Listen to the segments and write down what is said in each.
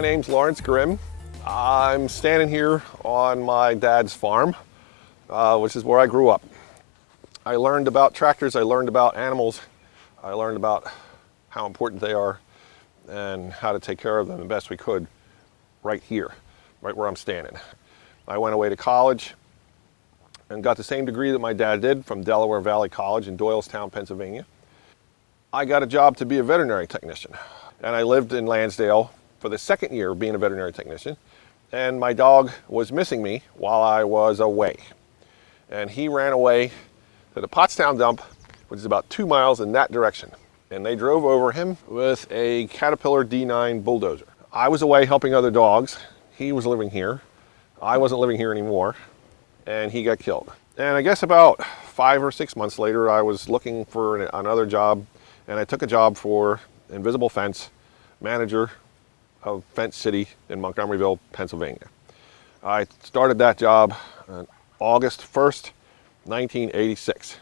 My name's Lawrence Grimm. I'm standing here on my dad's farm, which is where I grew up. I learned about tractors, I learned about animals, I learned about how important they are and how to take care of them the best we could right here, right where I'm standing. I went away to college and got the same degree that my dad did from Delaware Valley College in Doylestown, Pennsylvania. I got a job to be a veterinary technician, and I lived in Lansdale for the second year of being a veterinary technician, and my dog was missing me while I was away. And he ran away to the Pottstown dump, which is about 2 miles in that direction. And they drove over him with a Caterpillar D9 bulldozer. I was away helping other dogs. He was living here. I wasn't living here anymore, and he got killed. And I guess about 5 or 6 months later, I was looking for another job, and I took a job for Invisible Fence, manager of Fence City in Montgomeryville, Pennsylvania. I started that job on August 1st, 1986.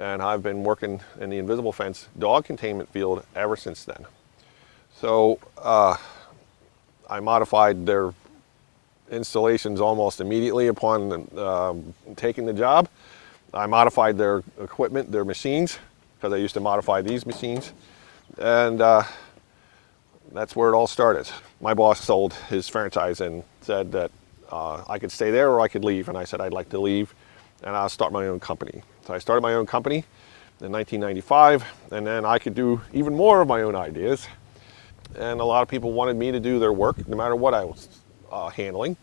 And I've been working in the Invisible Fence dog containment field ever since then. So I modified their installations almost immediately upon taking the job. I modified their equipment, their machines, because I used to modify these machines. And that's where it all started. My boss sold his franchise and said that I could stay there or I could leave. And I said I'd like to leave and I'll start my own company. So I started my own company in 1995, and then I could do even more of my own ideas. And a lot of people wanted me to do their work no matter what I was handling,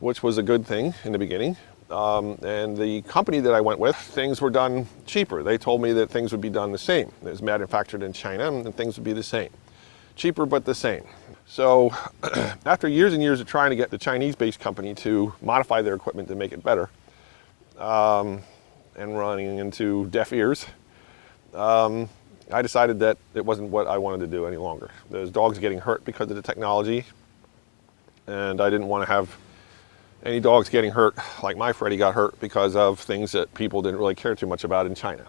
which was a good thing in the beginning. And the company that I went with, things were done cheaper. They told me that things would be done the same. It was manufactured in China and things would be the same. Cheaper but the same. So after years and years of trying to get the Chinese-based company to modify their equipment to make it better, and running into deaf ears, I decided that it wasn't what I wanted to do any longer. There's dogs getting hurt because of the technology, and I didn't want to have any dogs getting hurt like my Freddie got hurt because of things that people didn't really care too much about in China.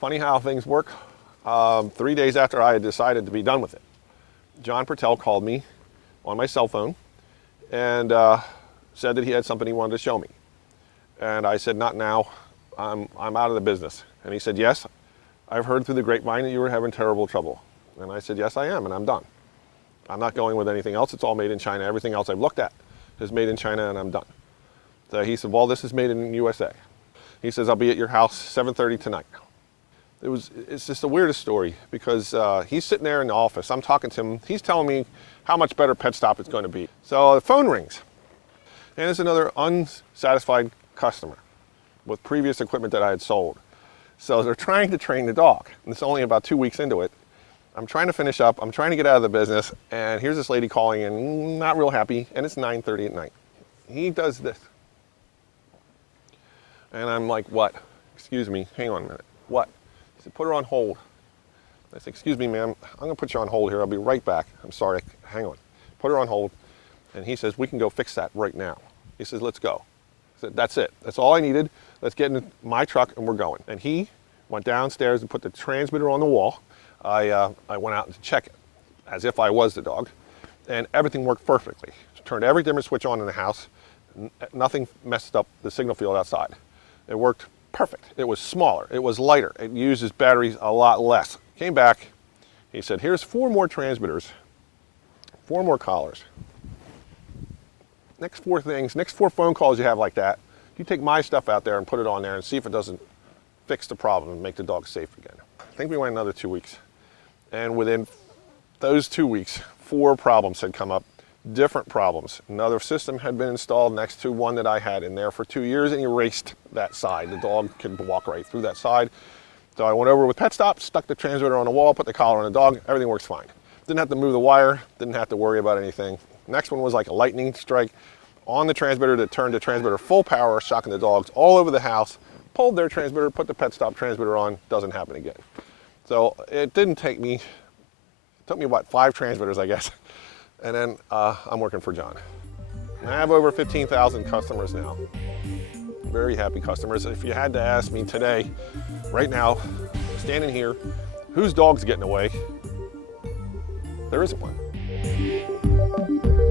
Funny how things work. 3 days after I had decided to be done with it, John Pertell called me on my cell phone and said that he had something he wanted to show me. And I said, not now, I'm out of the business. And he said, yes, I've heard through the grapevine that you were having terrible trouble. And I said, yes, I am, and I'm done. I'm not going with anything else. It's all made in China. Everything else I've looked at is made in China, and I'm done. So he said, well, this is made in the USA. He says, I'll be at your house 7:30 tonight. It's just the weirdest story because he's sitting there in the office. I'm talking to him. He's telling me how much better Pet Stop is going to be. So the phone rings, and it's another unsatisfied customer with previous equipment that I had sold. So they're trying to train the dog. And it's only about 2 weeks into it. I'm trying to finish up. I'm trying to get out of the business. And here's this lady calling in, not real happy. And it's 9:30 at night. He does this. And I'm like, what? Excuse me, hang on a minute. What? He said, put her on hold. I said, excuse me, ma'am, I'm going to put you on hold here. I'll be right back. I'm sorry, hang on. Put her on hold. And he says, we can go fix that right now. He says, let's go. I said, that's it. That's all I needed. Let's get in my truck and we're going. And he went downstairs and put the transmitter on the wall. I went out to check it as if I was the dog, and everything worked perfectly. Turned every dimmer switch on in the house. Nothing messed up the signal field outside. It worked perfect. It was smaller. It was lighter. It uses batteries a lot less. Came back. He said, here's 4 more transmitters, 4 more collars. Next 4 things, next 4 phone calls you have like that, you take my stuff out there and put it on there and see if it doesn't fix the problem and make the dog safe again. I think we went another 2 weeks. And within those 2 weeks, 4 problems had come up, different problems. Another system had been installed next to one that I had in there for 2 years and erased that side. The dog could walk right through that side. So I went over with Pet Stop, stuck the transmitter on the wall, put the collar on the dog, everything works fine. Didn't have to move the wire, didn't have to worry about anything. Next one was like a lightning strike on the transmitter that turned the transmitter full power, shocking the dogs all over the house. Pulled their transmitter, put the Pet Stop transmitter on, doesn't happen again. So it didn't take me, it took me about 5 transmitters, I guess. And then I'm working for John. I have over 15,000 customers now. Very happy customers. If you had to ask me today, right now, standing here, whose dog's getting away? There isn't one. you.